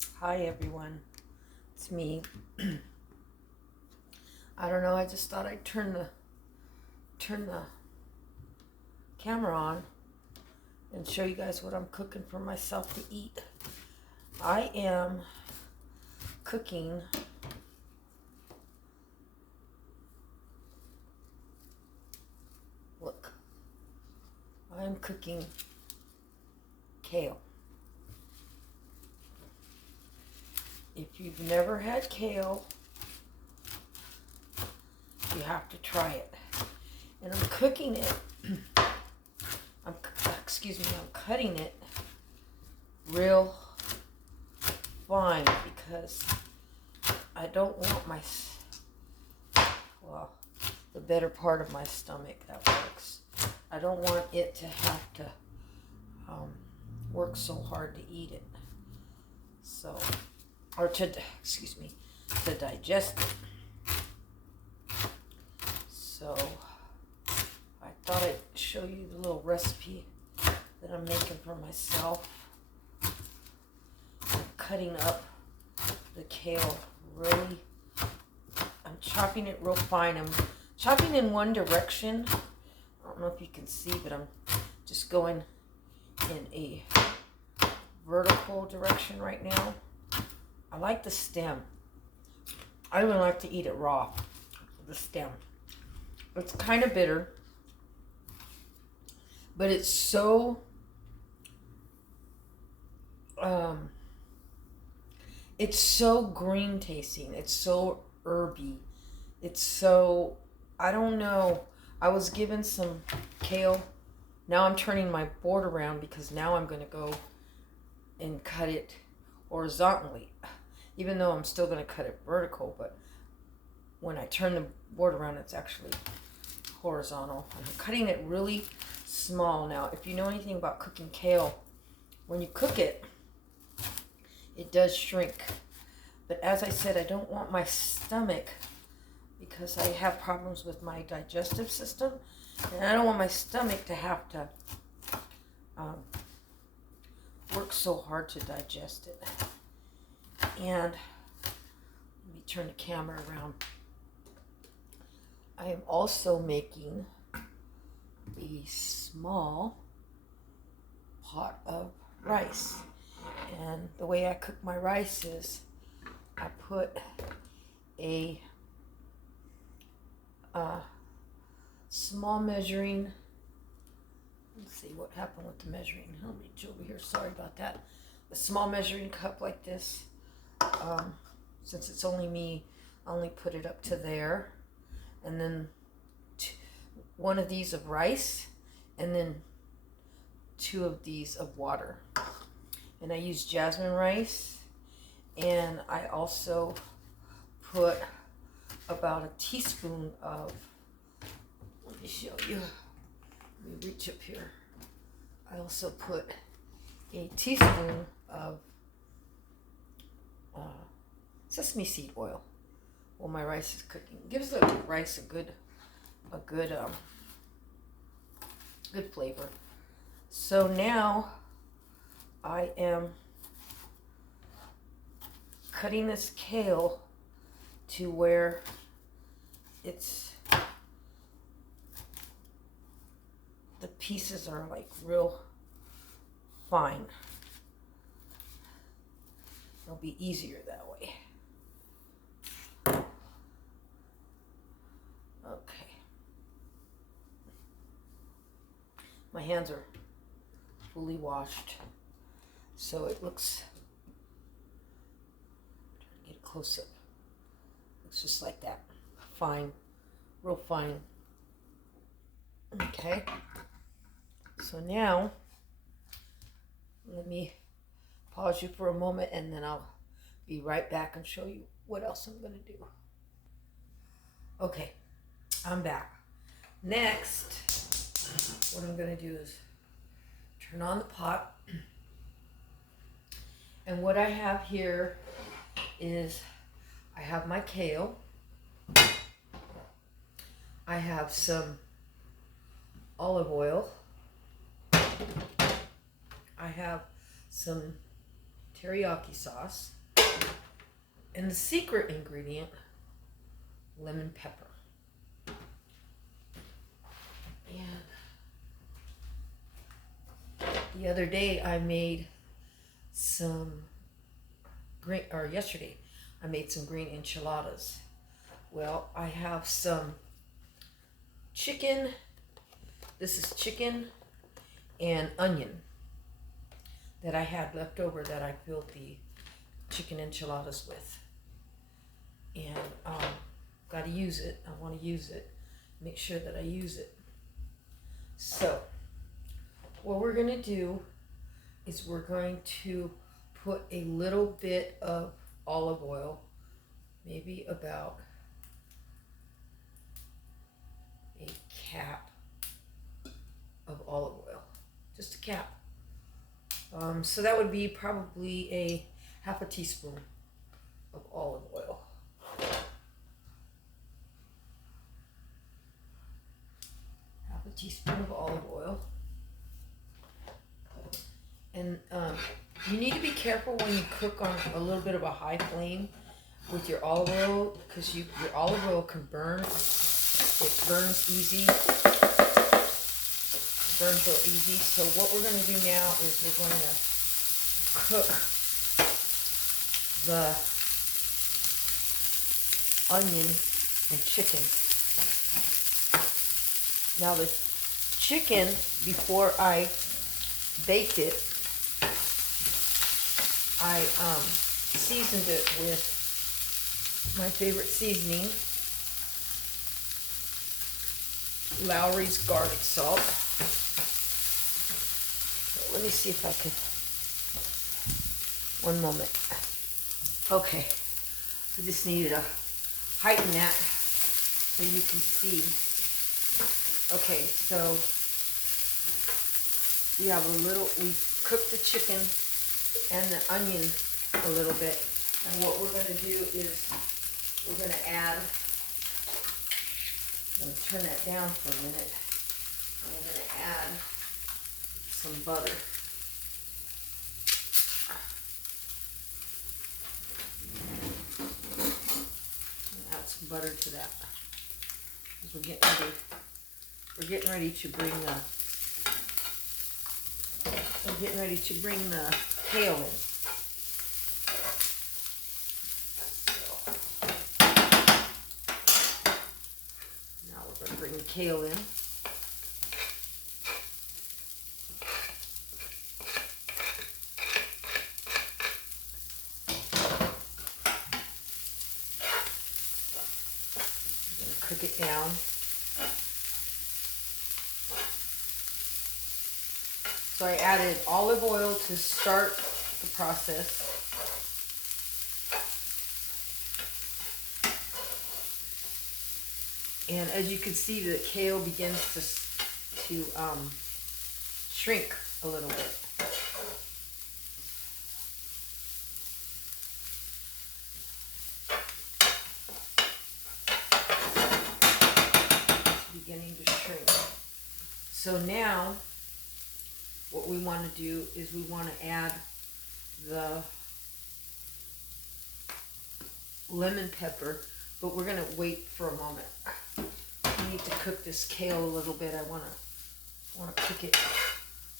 Hi everyone, it's me. I don't know, I just thought I'd turn the camera on and show you guys what I'm cooking for myself to eat. I am cooking look, I'm cooking kale. If you've never had kale, you have to try it. And I'm cooking it. I'm cutting it real fine because I don't want the better part of my stomach that works. I don't want it to have to work so hard to eat it. So, or to digest it. So, I thought I'd show you the little recipe that I'm making for myself. I'm cutting up the kale really. I'm chopping it real fine. I'm chopping in one direction. I don't know if you can see, but I'm just going in a vertical direction right now. I like the stem. I even like to eat it raw, the stem. It's kind of bitter, but it's so green tasting. It's so herby. It's so, I don't know. I was given some kale. Now I'm turning my board around because now I'm going to go and cut it horizontally. Even though I'm still going to cut it vertical, but when I turn the board around, it's actually horizontal. I'm cutting it really small. Now, if you know anything about cooking kale, when you cook it, it does shrink. But as I said, I don't want my stomach, because I have problems with my digestive system, and I don't want my stomach to have to work so hard to digest it. And let me turn the camera around. I am also making a small pot of rice. And the way I cook my rice is I put a small measuring, let's see what happened with the measuring. I'll reach over here, sorry about that. A small measuring cup like this. Since it's only me, I only put it up to there. And then one of these of rice, and then 2 of these of water. And I use jasmine rice, and I also put about a teaspoon of, let me show you, let me reach up here. I also put a teaspoon of sesame seed oil while my rice is cooking. It gives the rice a good flavor. So now I am cutting this kale to where it's, the pieces are like real fine. It'll be easier that way. Okay. My hands are fully washed, so it looks, get a close up. Looks just like that. Fine, real fine. Okay. So now, let me pause you for a moment, and then I'll be right back and show you what else I'm going to do. Okay, I'm back. Next, what I'm going to do is turn on the pot. And what I have here is, I have my kale. I have some olive oil. I have some teriyaki sauce, and the secret ingredient, lemon pepper. And the other day I made some yesterday I made some green enchiladas. Well, I have some chicken. This is chicken and onion that I had left over that I filled the chicken enchiladas with. And got to use it. I want to use it. Make sure that I use it. So what we're going to do is we're going to put a little bit of olive oil, maybe about a cap of olive oil, just a cap. So that would be probably a half a teaspoon of olive oil. Half a teaspoon of olive oil. And you need to be careful when you cook on a little bit of a high flame with your olive oil, because your olive oil can burn. It burns easy. It burns real easy. So what we're going to do now is we're going to cook the onion and chicken. Now the chicken, before I baked it, I seasoned it with my favorite seasoning, Lowry's garlic salt. So let me see if I can, one moment. Okay, I just needed to heighten that so you can see. Okay, so we cooked the chicken and the onion a little bit. And what we're going to do is we're going to add, I'm going to turn that down for a minute. I'm going to add some butter. Add some butter to that. We're getting ready to bring the kale in. Now we're going to bring the kale in. We're going to cook it down. So I added olive oil to start the process. And as you can see, the kale begins to shrink a little bit. It's beginning to shrink. So now, what we want to do is we want to add the lemon pepper, but we're going to wait for a moment. We need to cook this kale a little bit. I want to cook it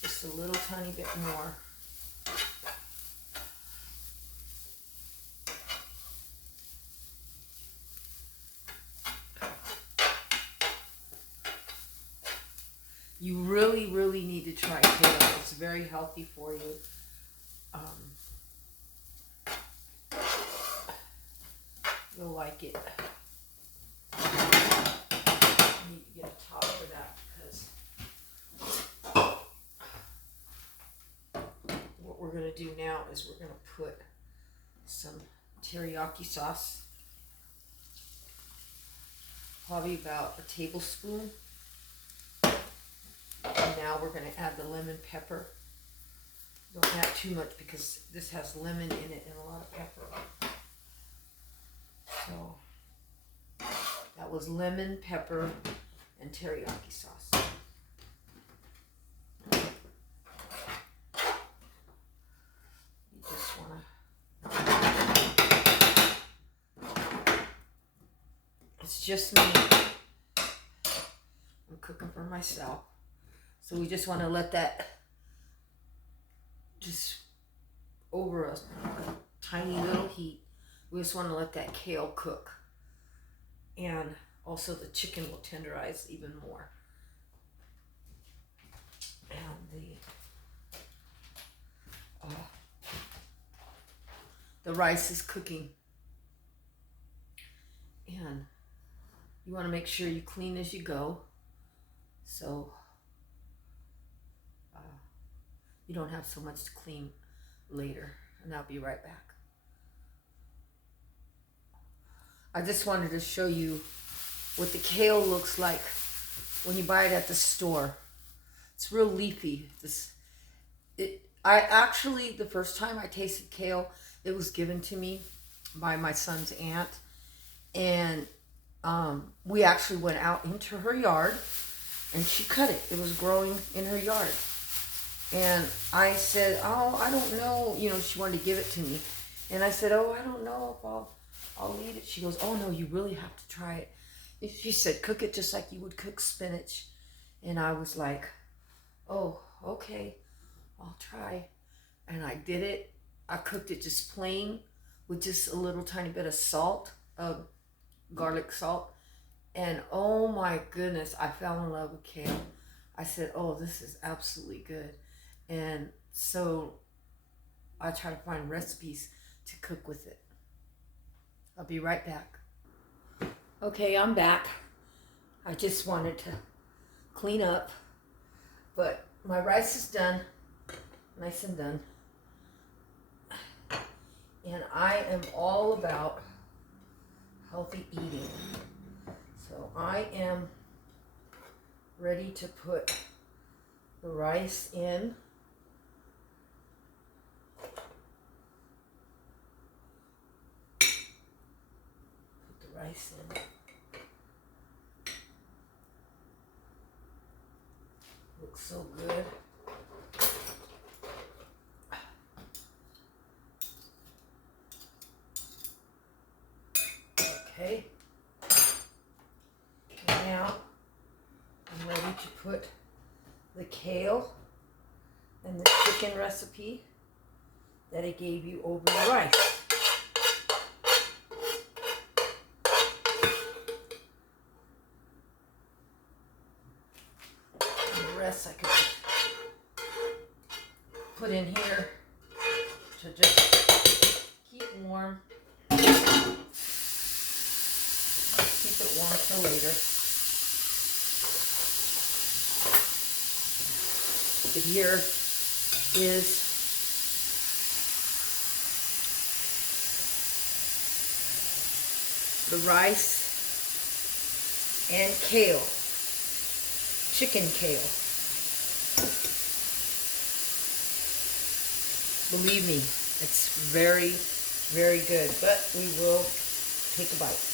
just a little tiny bit more. You really, really need to try kale. It's very healthy for you. You'll like it. I need to get a top for that because what we're going to do now is we're going to put some teriyaki sauce, probably about a tablespoon. And now we're going to add the lemon pepper. Don't add too much because this has lemon in it and a lot of pepper. So that was lemon, pepper, and teriyaki sauce. You just want to just me. I'm cooking for myself. So we just want to let that just over a tiny little heat. We just want to let that kale cook. And also the chicken will tenderize even more. And the rice is cooking. And you want to make sure you clean as you go. So you don't have so much to clean later. And I'll be right back. I just wanted to show you what the kale looks like when you buy it at the store. It's real leafy. I actually, the first time I tasted kale, it was given to me by my son's aunt. And we actually went out into her yard and she cut it. It was growing in her yard. And I said, oh, I don't know. You know, she wanted to give it to me. And I said, oh, I don't know if I'll eat it. She goes, oh, no, you really have to try it. She said, cook it just like you would cook spinach. And I was like, oh, okay, I'll try. And I did it. I cooked it just plain with just a little tiny bit of salt, garlic salt. And oh my goodness, I fell in love with kale. I said, oh, this is absolutely good. And so I try to find recipes to cook with it. I'll be right back. Okay, I'm back. I just wanted to clean up, but my rice is done, nice and done. And I am all about healthy eating. So I am ready to put the rice in. Put the rice in. Looks so good. Okay. Now I'm ready to put the kale and the chicken recipe that I gave you over the rice. And the rest I could just put in here to just keep warm. Keep it warm for later. But here is the rice and kale, chicken kale. Believe me, it's very, very good, but we will take a bite.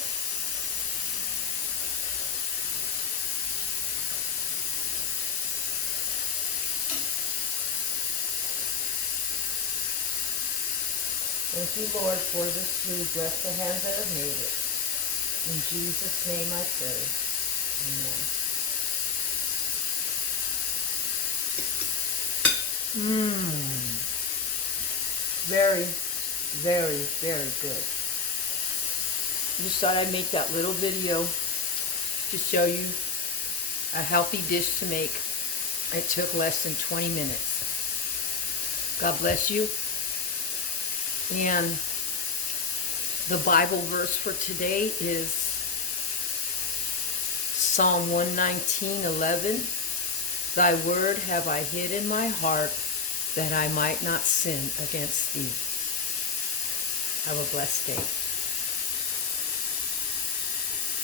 Thank you, Lord, for this food. Bless the hands that have made it. In Jesus' name I pray. Amen. Very, very, very good. Just thought I'd make that little video to show you a healthy dish to make. It took less than 20 minutes. God bless you. And the Bible verse for today is Psalm 119:11. Thy word have I hid in my heart, that I might not sin against thee. Have a blessed day.